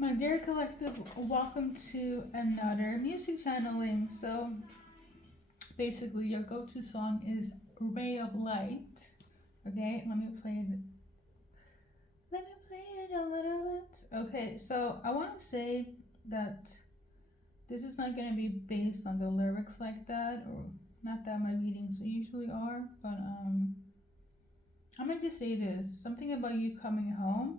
My dear collective, welcome to another music channeling. So basically, your go to song is Ray of Light. Okay, Let me play it a little bit. Okay, so I want to say that this is not going to be based on the lyrics like that, or not that my readings usually are, but I'm going to just say this something about you coming home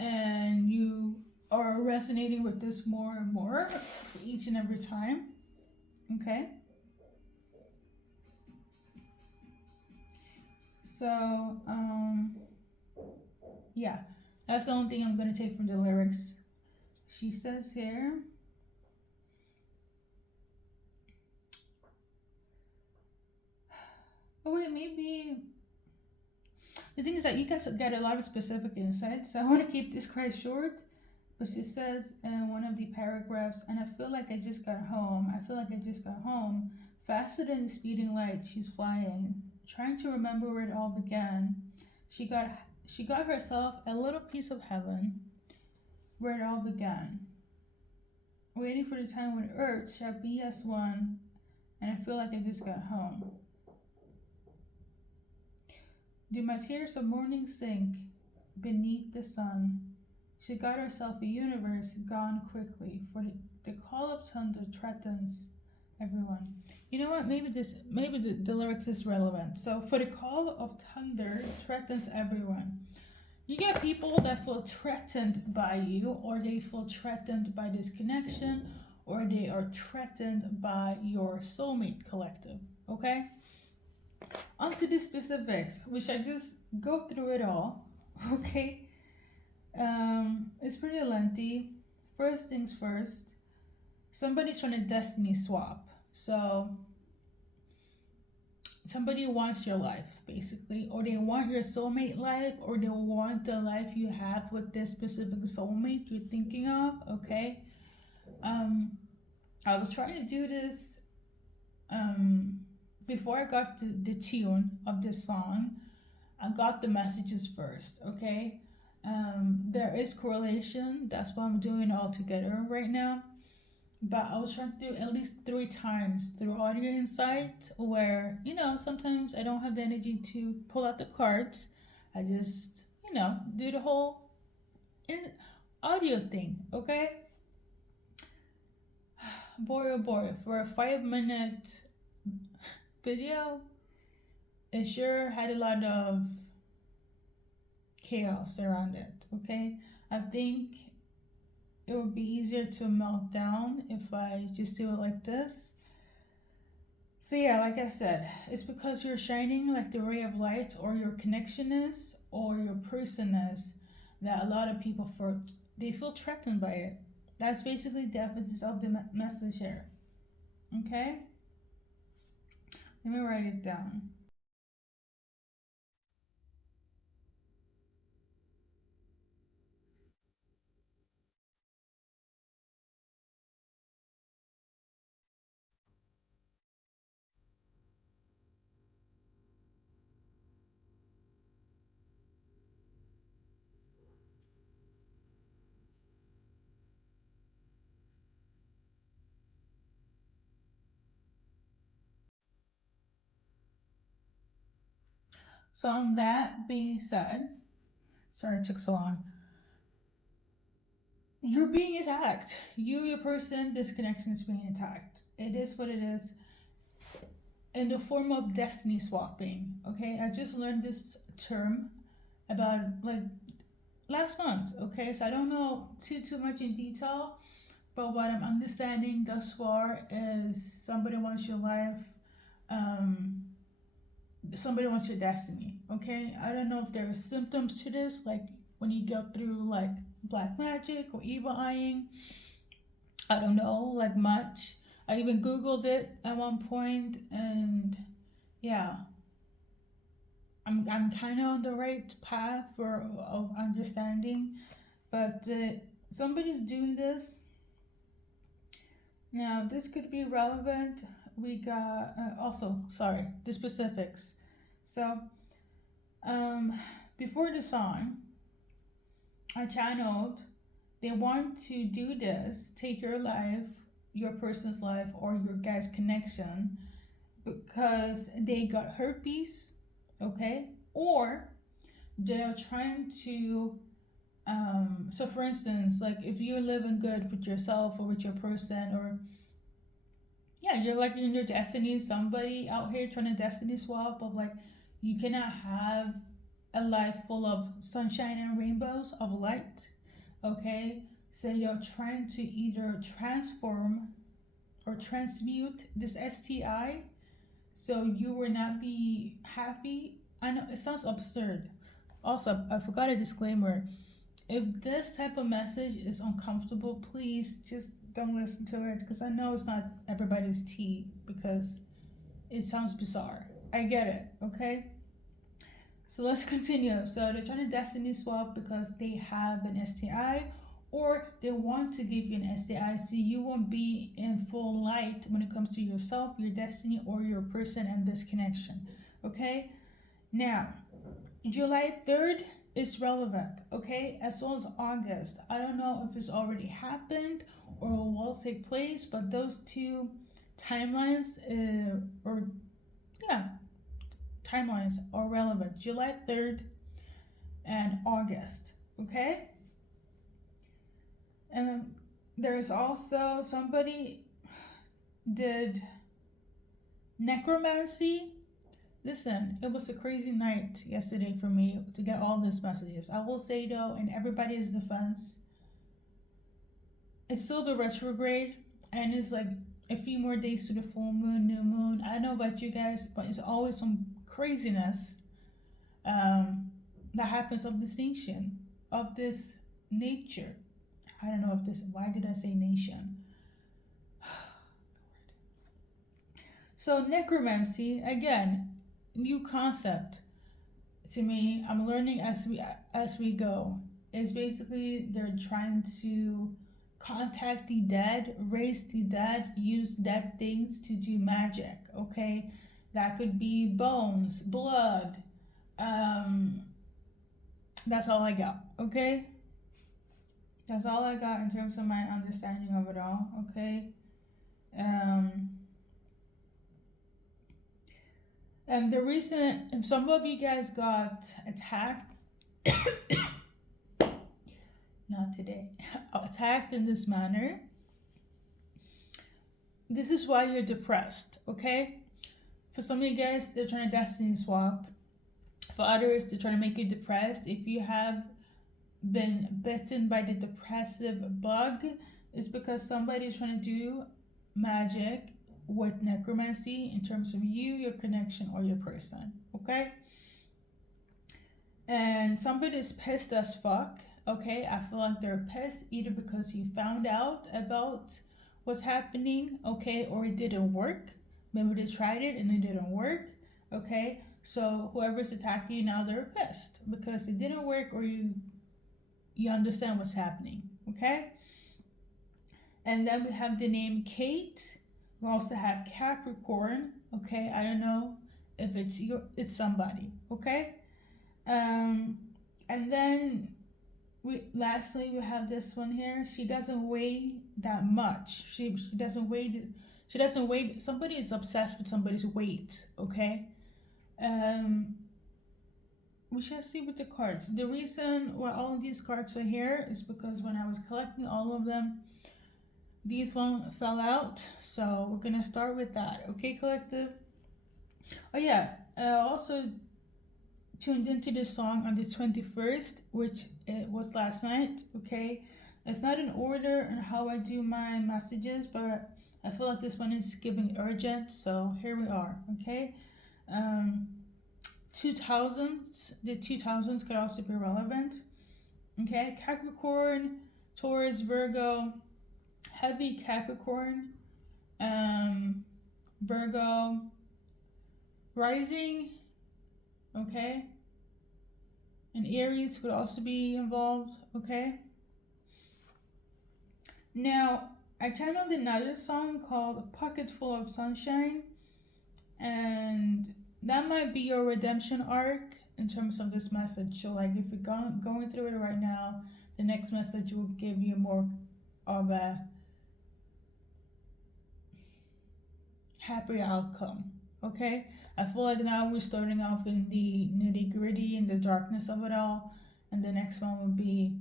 and you are resonating with this more and more for each and every time. Okay, so yeah, that's the only thing I'm gonna take from the lyrics. She says here, oh wait, maybe the thing is that you guys get a lot of specific insights, so I want to keep this quite short. But she says in one of the paragraphs, and I feel like I just got home. I feel like I just got home. Faster than the speeding light, she's flying, trying to remember where it all began. She got she got herself a little piece of heaven where it all began. Waiting for the time when earth shall be as one, and I feel like I just got home. Do my tears of morning sink beneath the sun? She got herself a universe gone quickly, for the call of thunder threatens everyone. You know what? Maybe the lyrics is relevant. So, for the call of thunder threatens everyone. You get people that feel threatened by you, or they feel threatened by this connection, or they are threatened by your soulmate collective. Okay? On to the specifics, which I just go through it all. Okay? It's pretty lengthy. First things first, somebody's trying to destiny swap. So somebody wants your life, basically, or they want your soulmate life, or they want the life you have with this specific soulmate you're thinking of. Okay. I was trying to do this before I got to the tune of this song. I got the messages first. Okay. There is correlation. That's why I'm doing it all together right now. But I was trying to do at least 3 times through audio insight, where sometimes I don't have the energy to pull out the cards. I just do the whole audio thing. Okay. Boy, oh boy, for a 5-minute video, it sure had a lot of chaos around it. Okay. I think it would be easier to melt down if I just do it like this. So yeah, like I said, it's because you're shining like the ray of light, or your connection is, or your person is, that a lot of people they feel threatened by it. That's basically the emphasis of the message here. Okay? Let me write it down. So, on that being said, sorry it took so long. You're being attacked. Your person, this connection is being attacked. It is what it is, in the form of destiny swapping. Okay, I just learned this term about like last month. Okay, so I don't know too much in detail, but what I'm understanding thus far is somebody wants your life. Um, Somebody wants your destiny. Okay, I don't know if there are symptoms to this, like when you go through like black magic or evil eyeing. I don't know like much. I even googled it at one point, and yeah, I'm kind of on the right path of understanding, but somebody's doing this now. This could be relevant. We got also, sorry, the specifics. So before the song, I channeled They want to do this, take your life, your person's life, or your guys' connection because they got herpes, okay? Or they're trying to, so for instance, like if you're living good with yourself or with your person, or yeah, you're like in your destiny, somebody out here trying to destiny swap of like, you cannot have a life full of sunshine and rainbows of light, okay? So you're trying to either transform or transmute this STI so you will not be happy. I know it sounds absurd. Also, I forgot a disclaimer. If this type of message is uncomfortable, please just don't listen to it because I know it's not everybody's tea because it sounds bizarre. I get it, okay? So let's continue. So they're trying to destiny swap because they have an STI or they want to give you an STI so you won't be in full light when it comes to yourself, your destiny, or your person and this connection. Okay? Now, July 3rd is relevant, okay? As well as August. I don't know if it's already happened or will take place, but those two timelines, timelines are relevant. July 3rd and August, okay? And there's also somebody did necromancy. Listen, it was a crazy night yesterday for me to get all these messages. I will say though, in everybody's defense, it's still the retrograde and it's like a few more days to the full moon, new moon. I don't know about you guys, but it's always some craziness that happens of distinction, of this nature. I don't know if this, why did I say nation? So necromancy, again, new concept to me. I'm learning as we go. It's basically they're trying to contact the dead, raise the dead, use dead things to do magic, okay? That could be bones, blood. That's all I got, okay? That's all I got in terms of my understanding of it all, okay? And the reason, if some of you guys got attacked, not today, attacked in this manner, this is why you're depressed, okay? For some of you guys, they're trying to destiny swap. For others, they're trying to make you depressed. If you have been bitten by the depressive bug, it's because somebody is trying to do magic with necromancy in terms of you, your connection, or your person, okay? And somebody is pissed as fuck, okay? I feel like they're pissed either because he found out about what's happening, okay, or it didn't work. Maybe they tried it and it didn't work, okay? So whoever's attacking you now, they're pissed because it didn't work, or you understand what's happening, okay? And then we have the name Kate. We also have Capricorn, okay? I don't know if it's somebody, okay? And then lastly we have this one here. She doesn't weigh that much. She doesn't weigh. Somebody is obsessed with somebody's weight, okay? We shall see with the cards. The reason why all of these cards are here is because when I was collecting all of them, these one fell out. So we're gonna start with that, okay, collective? Oh yeah, I also tuned into this song on the 21st, which it was last night, okay? It's not in order on how I do my messages, but I feel like this one is giving urgent, so here we are, okay? 2000s, the 2000s could also be relevant, okay? Capricorn, Taurus, Virgo, heavy Capricorn, Virgo, rising, okay? And Aries could also be involved, okay? Now, I channeled another song called Pocket Full of Sunshine, and that might be your redemption arc in terms of this message. So like if you're going through it right now, the next message will give you more of a happy outcome. Okay, I feel like now we're starting off in the nitty gritty and the darkness of it all, and the next one will be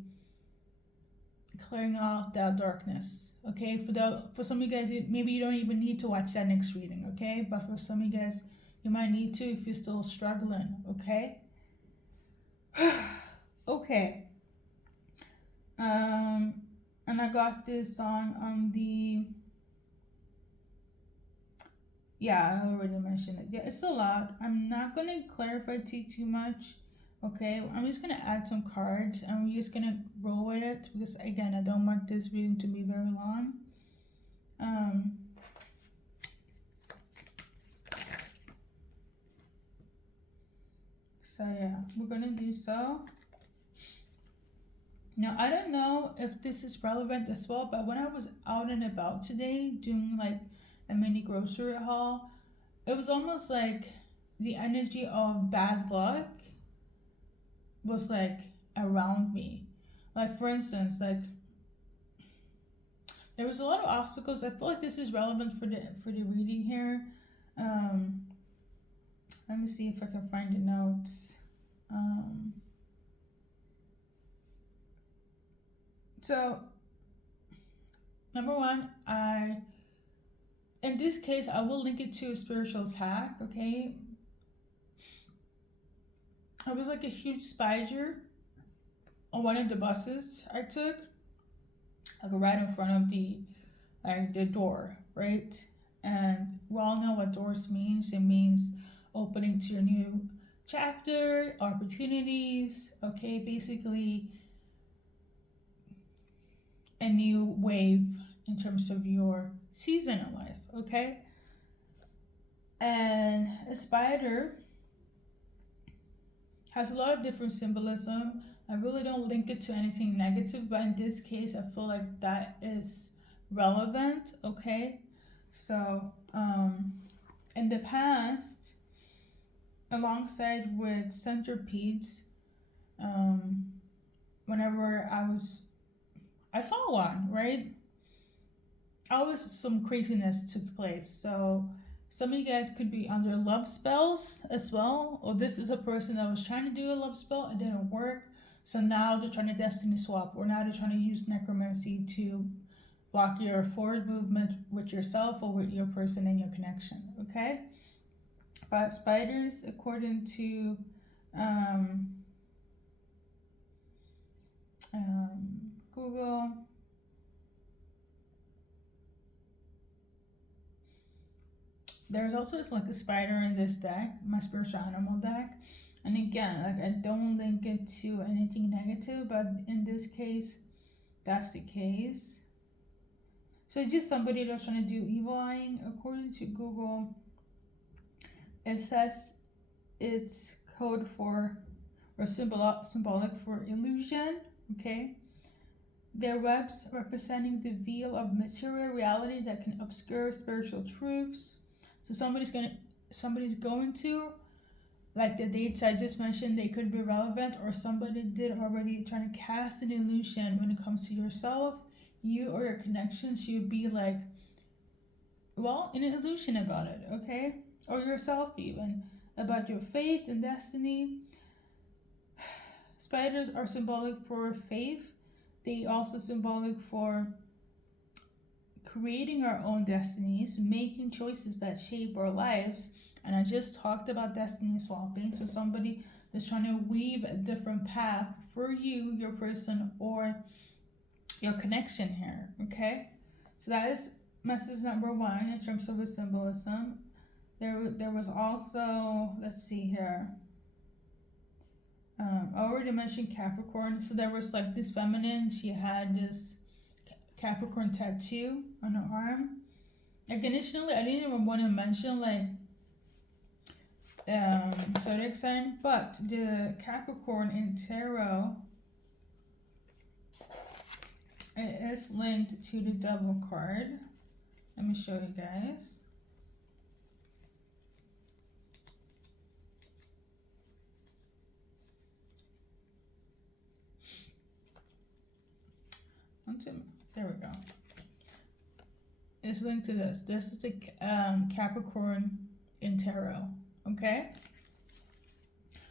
clearing out that darkness. Okay, for some of you guys, maybe you don't even need to watch that next reading. Okay, but for some of you guys, you might need to if you're still struggling. Okay. Okay. And I got this song on the. Yeah, I already mentioned it. Yeah, it's a lot. I'm not gonna clarify too much. Okay, I'm just gonna add some cards and we're just gonna roll with it because again, I don't want this reading to be very long. So yeah, we're gonna do so. Now I don't know if this is relevant as well, but when I was out and about today doing like a mini grocery haul, it was almost like the energy of bad luck was like around me. Like for instance, like there was a lot of obstacles. I feel like this is relevant for the reading here. Let me see if I can find the notes. So number one, in this case I will link it to a spiritual attack. Okay, it was like a huge spider on one of the buses I took, like right in front of the door, right? And we all know what doors means. It means opening to a new chapter, opportunities. Okay, basically a new wave in terms of your season in life. Okay, and a spider has a lot of different symbolism. I really don't link it to anything negative, but in this case, I feel like that is relevant. Okay, so in the past, alongside with centipedes, whenever I saw one, right? Always some craziness took place. So some of you guys could be under love spells as well, or this is a person that was trying to do a love spell, it didn't work. So now they're trying to destiny swap, or now they're trying to use necromancy to block your forward movement with yourself or with your person and your connection. Okay, but spiders, according to Google, there's also just like a spider in this deck, my spiritual animal deck. And again, like I don't link it to anything negative, but in this case, that's the case. So it's just somebody that's trying to do evil eyeing. According to Google, it says it's code for or symbolic for illusion. Okay, their webs representing the veil of material reality that can obscure spiritual truths. So somebody's going to, like the dates I just mentioned, they could be relevant, or somebody did already trying to cast an illusion when it comes to yourself, you or your connections. You'd be like, well, in an illusion about it, okay? Or yourself even, about your faith and destiny. Spiders are symbolic for faith. They also symbolic for creating our own destinies, making choices that shape our lives. And I just talked about destiny swapping. So somebody is trying to weave a different path for you, your person, or your connection here. Okay, so that is message number one in terms of the symbolism. There was also, let's see here, I already mentioned Capricorn. So there was like this feminine, she had this Capricorn tattoo on her arm. Like initially, I didn't even want to mention like zodiac sign, but the Capricorn in tarot, it is linked to the Devil card. Let me show you guys. There we go. It's linked to this. This is the Capricorn in tarot. Okay?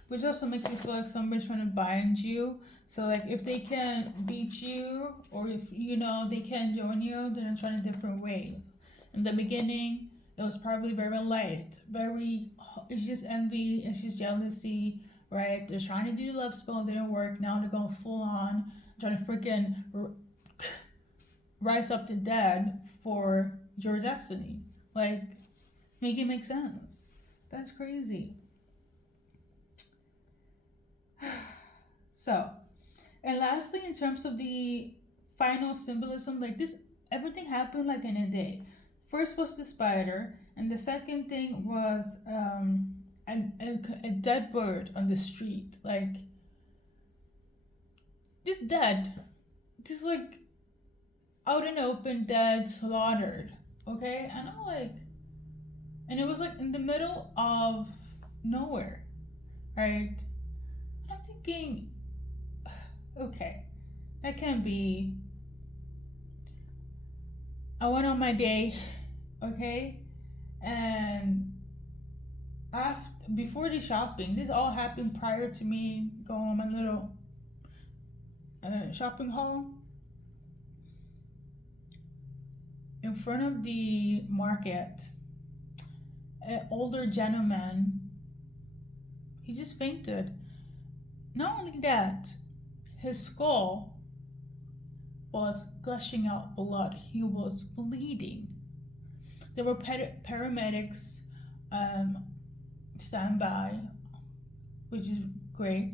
Which also makes me feel like somebody's trying to bind you. So like if they can beat you, or if they can join you, then they're trying a different way. In the beginning, it was probably very light, it's just envy, it's just jealousy, right? They're trying to do the love spell, it didn't work. Now they're going full on, trying to freaking rise up the dead for your destiny. Like, make it make sense. That's crazy. So, and lastly, in terms of the final symbolism, like this, everything happened like in a day. First was the spider, and the second thing was a dead bird on the street, like just dead, just like out in the open, dead, slaughtered. Okay, and I'm like, and it was like in the middle of nowhere, right? I'm thinking, okay, that can't be. I went on my day, okay, and before the shopping, this all happened prior to me going on my little shopping haul. In front of the market, an older gentleman, he just fainted. Not only that, his skull was gushing out blood. He was bleeding. There were paramedics standby, which is great.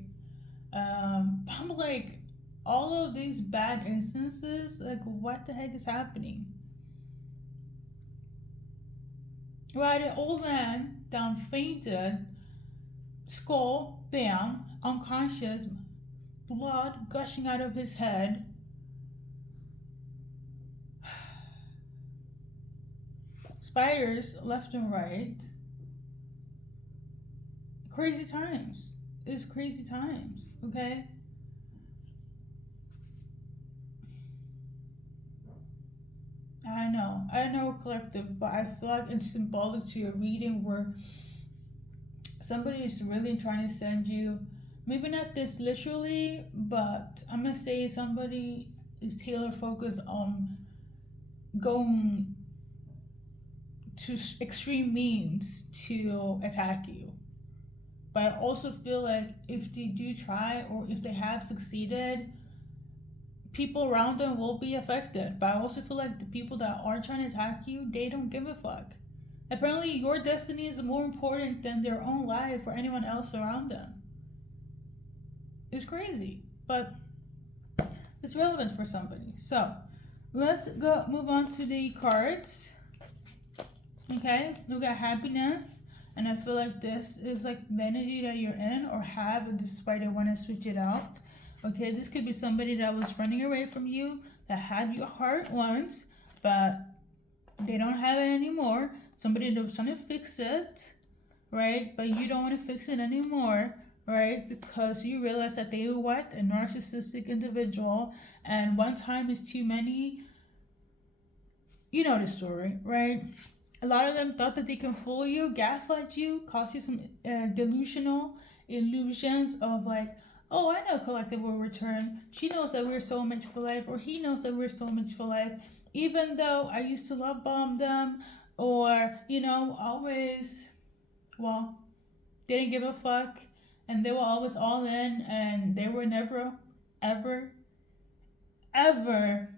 I'm like, all of these bad instances, like, what the heck is happening? Right, an old man down fainted, skull down, unconscious, blood gushing out of his head. Spiders left and right. Crazy times. It's crazy times, okay? I know collective, but I feel like it's symbolic to your reading where somebody is really trying to send you, maybe not this literally, but I'm gonna say somebody is tailor focused on going to extreme means to attack you. But I also feel like if they do try, or if they have succeeded, people around them will be affected. But I also feel like the people that are trying to attack you, they don't give a fuck. Apparently your destiny is more important than their own life or anyone else around them. It's crazy, but it's relevant for somebody. So let's move on to the cards. Okay, we got happiness, and I feel like this is like the energy that you're in or have, despite I want to switch it out. Okay, this could be somebody that was running away from you, that had your heart once, but they don't have it anymore. Somebody that was trying to fix it, right? But you don't want to fix it anymore, right? Because you realize that they were what? A narcissistic individual, and one time is too many. You know the story, right? A lot of them thought that they can fool you, gaslight you, cause you some delusional illusions of like, oh, I know collective will return. She knows that we're soulmates for life, or he knows that we're soulmates for life. Even though I used to love bomb them, or, always, well, didn't give a fuck, and they were always all in, and they were never, ever, ever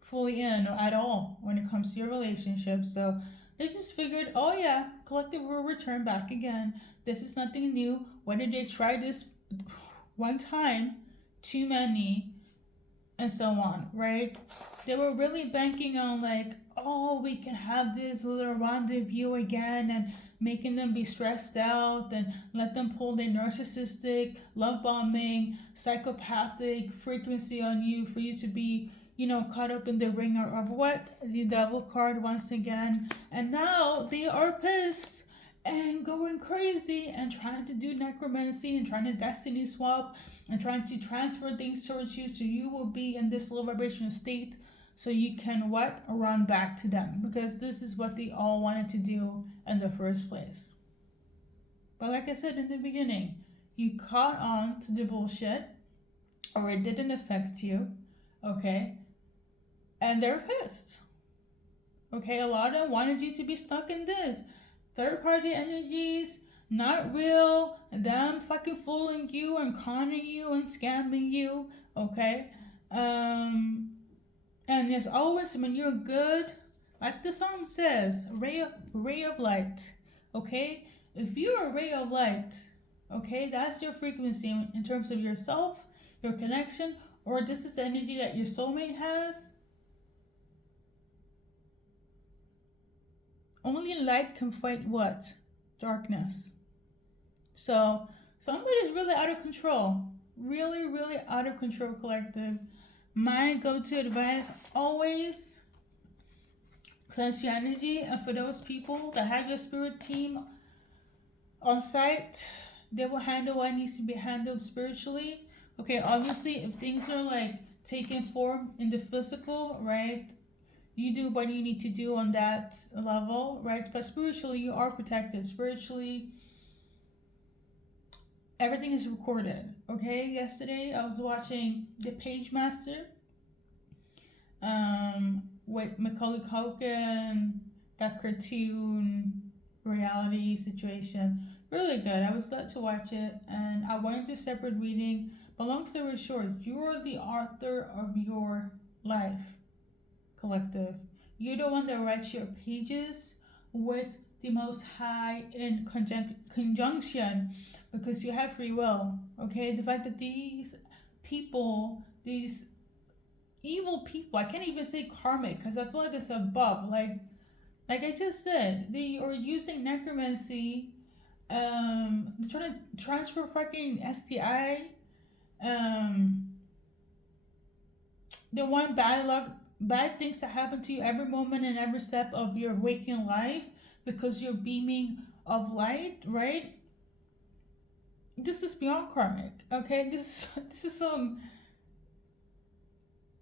fully in or at all when it comes to your relationship. So they just figured, oh yeah, collective will return back again. This is nothing new. When did they try this one time? Too many, and so on, right? They were really banking on like, oh, we can have this little rendezvous again, and making them be stressed out and let them pull their narcissistic, love bombing, psychopathic frequency on you for you to be, caught up in the ringer of what? The devil card once again. And now they are pissed and going crazy and trying to do necromancy and trying to destiny swap and trying to transfer things towards you so you will be in this low vibrational state so you can what? Run back to them, because this is what they all wanted to do in the first place. But like I said in the beginning, you caught on to the bullshit, or it didn't affect you, okay? And they're pissed. Okay, a lot of them wanted you to be stuck in this. Third party energies, not real, them fucking fooling you and conning you and scamming you, okay? And there's always, when you're good, like the song says, ray of light, okay? If you're a ray of light, okay, that's your frequency in terms of yourself, your connection, or this is the energy that your soulmate has. Only light can fight what? Darkness. So somebody's really out of control. Really, really out of control, collective. My go-to advice, always cleanse your energy. And for those people that have your spirit team on site, they will handle what needs to be handled spiritually. Okay, obviously, if things are like taking form in the physical, right? You do what you need to do on that level, right? But spiritually, you are protected. Spiritually, everything is recorded, okay? Yesterday, I was watching The Page Master with Macaulay Culkin, that cartoon reality situation. Really good. I was glad to watch it, and I wanted to do separate reading. But long story short, you are the author of your life, collective. You're the one that writes your pages with the Most High in conjunction, because you have free will, okay? The fact that these people, these evil people, I can't even say karmic because I feel like it's above, like I just said, they are using necromancy, they're trying to transfer fucking STI, they want bad things to happen to you every moment and every step of your waking life because you're beaming of light, right? This is beyond karmic, okay? This is some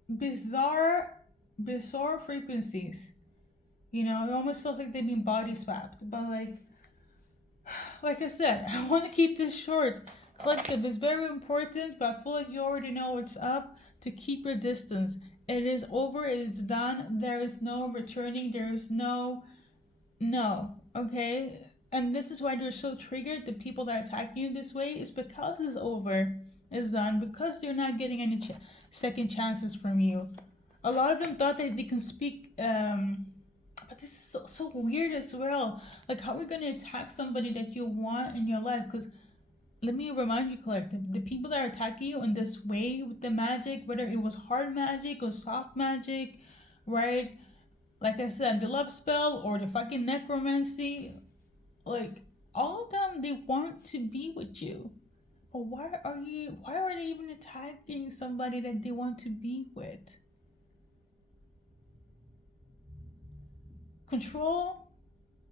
bizarre frequencies. You know, it almost feels like they've been body swapped. But like I said, I want to keep this short. Collective is very important, but I feel like you already know what's up. To keep your distance. It is over. It is done. There is no returning. There is no, okay? And this is why they're so triggered. The people that are attacking you this way is because it's over. It's done. Because they're not getting any second chances from you. A lot of them thought that they can speak, but this is so weird as well. Like, how are we going to attack somebody that you want in your life? Because let me remind you, collective, the people that are attacking you in this way with the magic, whether it was hard magic or soft magic, right? Like I said, the love spell or the fucking necromancy, like, all of them, they want to be with you. But why are they even attacking somebody that they want to be with? Control?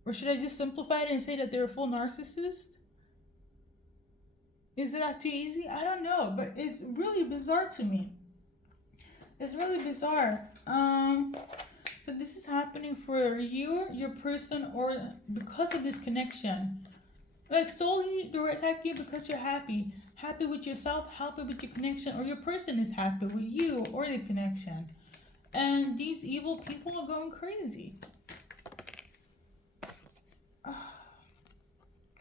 Or should I just simplify it and say that they're a full narcissist? Is that too easy? I don't know, but it's really bizarre to me. It's really bizarre. So this is happening for you, your person, or because of this connection. Like, solely they're attacking you because you're happy. Happy with yourself, happy with your connection, or your person is happy with you or the connection. And these evil people are going crazy.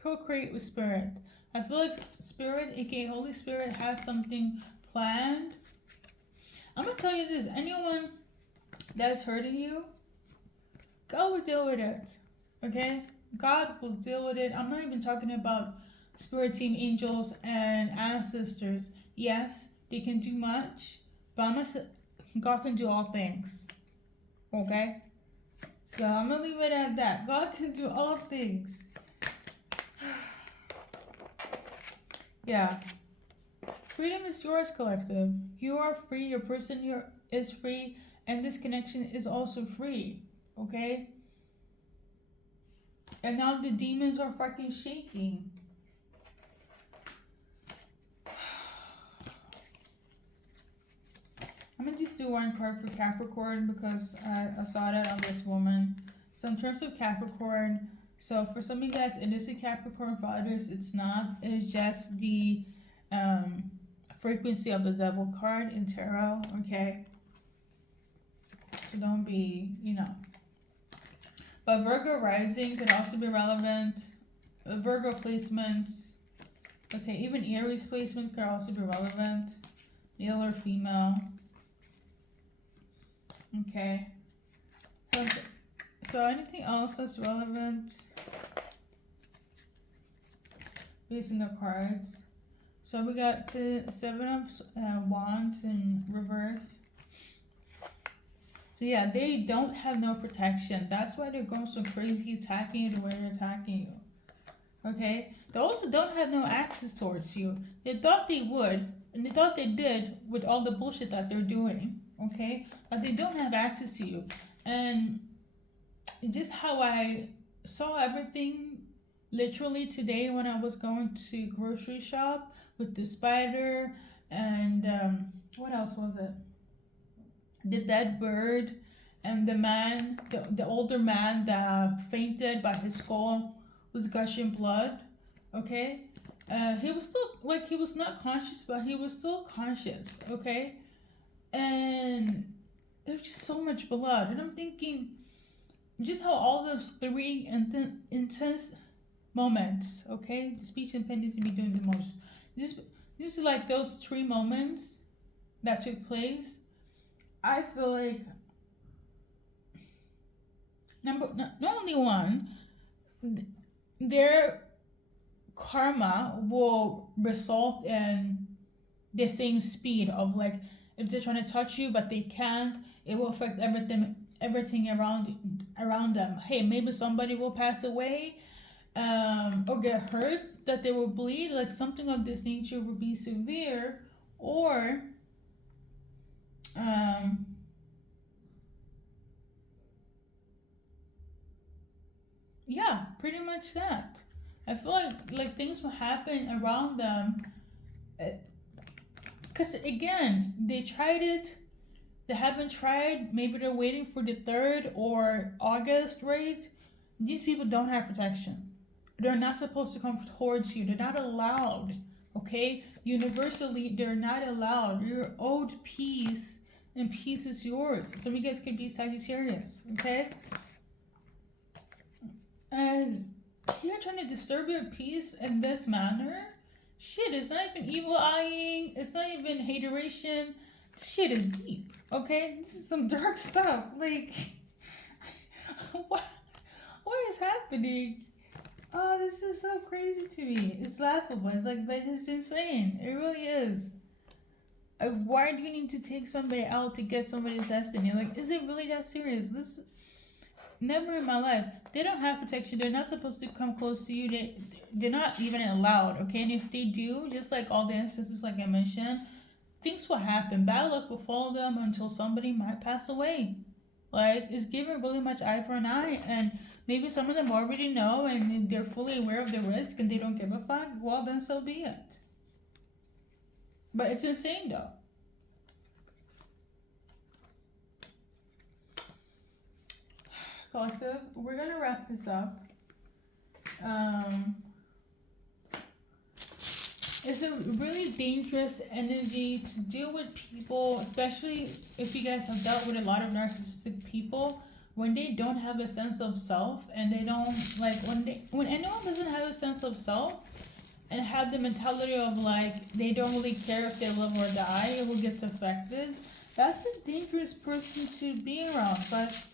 Co-create with spirit. I feel like spirit, aka Holy Spirit, has something planned. I'm gonna tell you this, anyone that's hurting you, God will deal with it, okay? God will deal with it. I'm not even talking about spirit team angels and ancestors. Yes, they can do much, but God can do all things, okay? So I'm gonna leave it at that. God can do all things. Yeah. Freedom is yours, collective. You are free. Your person is free. And this connection is also free. Okay? And now the demons are fucking shaking. I'm gonna just do one card for Capricorn because I saw that on this woman. So in terms of Capricorn, so for some of you guys it is a Capricorn, for others it's not. It's just the frequency of the devil card in tarot, okay? So don't be, But Virgo rising could also be relevant. Virgo placements, okay, even Aries placement could also be relevant. Male or female. Okay. So anything else that's relevant based on the cards? So we got the Seven of Wands in reverse. So yeah, they don't have no protection. That's why they're going so crazy attacking you the way they're attacking you. Okay? They also don't have no access towards you. They thought they would, and they thought they did with all the bullshit that they're doing. Okay? But they don't have access to you. And just how I saw everything literally today when I was going to grocery shop with the spider and what else was it? The dead bird and the man, the older man that fainted by his skull was gushing blood. Okay? He was still, he was not conscious, but he was still conscious. Okay? And there was just so much blood. And I'm thinking, just how all those three intense moments, okay? The speech and pen needs to be doing the most. Just like those 3 moments that took place, I feel like not only one, their karma will result in the same speed of if they're trying to touch you but they can't, it will affect everything around them. Hey, maybe somebody will pass away or get hurt, that they will bleed, something of this nature will be severe, or yeah, pretty much that. I feel like things will happen around them, because again, they tried it, they haven't tried, maybe they're waiting for the 3rd or August, right? These people don't have protection. They're not supposed to come towards you. They're not allowed, okay? Universally, they're not allowed. You're owed peace, and peace is yours. Some of you guys could be Sagittarius, okay? And you're trying to disturb your peace in this manner? Shit, it's not even evil eyeing. It's not even hateration. This shit is deep, okay? This is some dark stuff. What is happening? Oh, this is so crazy to me. It's laughable. It's but it's insane. It really is. Why do you need to take somebody out to get somebody's destiny? Is it really that serious? This never in my life. They don't have protection. They're not supposed to come close to you. They're not even allowed, okay? And if they do, just like all the instances like I mentioned, things will happen. Bad luck will follow them until somebody might pass away. It's given really much eye for an eye, and maybe some of them already know and they're fully aware of the risk and they don't give a fuck. Well, then so be it. But it's insane though. Collective, we're gonna wrap this up. It's a really dangerous energy to deal with people, especially if you guys have dealt with a lot of narcissistic people, when they don't have a sense of self, and they don't when anyone doesn't have a sense of self and have the mentality of they don't really care if they live or die or who gets affected, that's a dangerous person to be around. But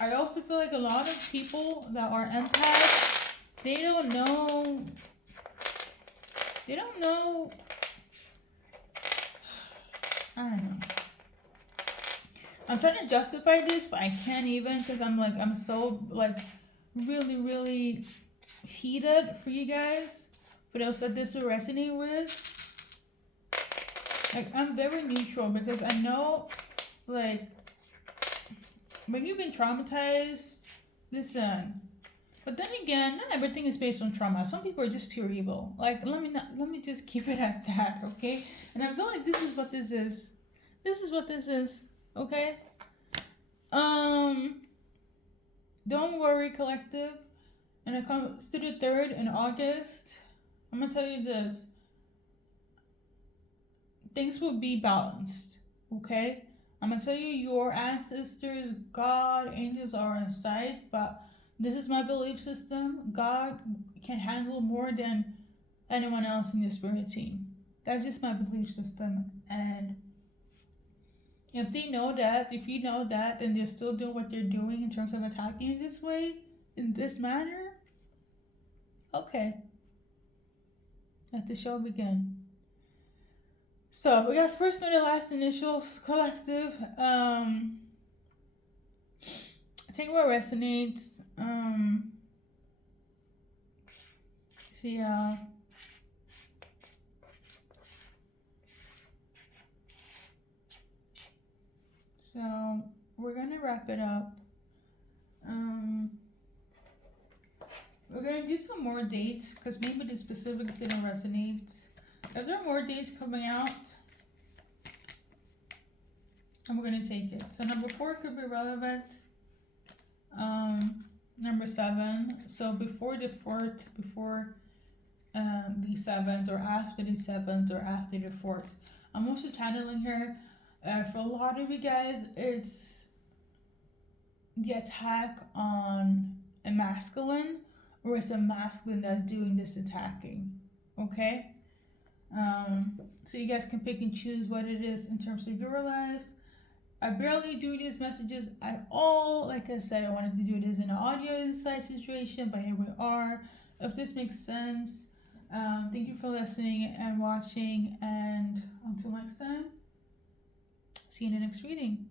I also feel a lot of people that are empaths, they don't know. I don't know. I'm trying to justify this, but I can't even, because I'm so really, really heated for you guys. For those that this will resonate with. I'm very neutral because I know, when you've been traumatized, listen, But then again, not everything is based on trauma. Some people are just pure evil. Like, let me just keep it at that, okay? And I feel like this is what this is. This is what this is, okay? Don't worry, collective. And it comes to the 3rd in August. I'm gonna tell you this. Things will be balanced, okay? I'm gonna tell you your ancestors, God, angels are in sight, but this is my belief system. God can handle more than anyone else in the spirit team. That's just my belief system. And if they know that, if you know that, then they're still doing what they're doing in terms of attacking you this way, in this manner, okay. Let the show begin. So we got first, middle, last initials, collective. Take what resonates. So yeah. So we're gonna wrap it up. We're gonna do some more dates because maybe the specifics didn't resonate. If there are more dates coming out, and we're gonna take it. So number 4 could be relevant. Number 7. So before the 4th, before the 7th, or after the 7th, or after the 4th. I'm also channeling here. For a lot of you guys, it's the attack on a masculine, or it's a masculine that's doing this attacking. Okay? So you guys can pick and choose what it is in terms of your life. I barely do these messages at all. Like I said, I wanted to do this in an audio insight situation, but here we are. If this makes sense, thank you for listening and watching, and until next time, see you in the next reading.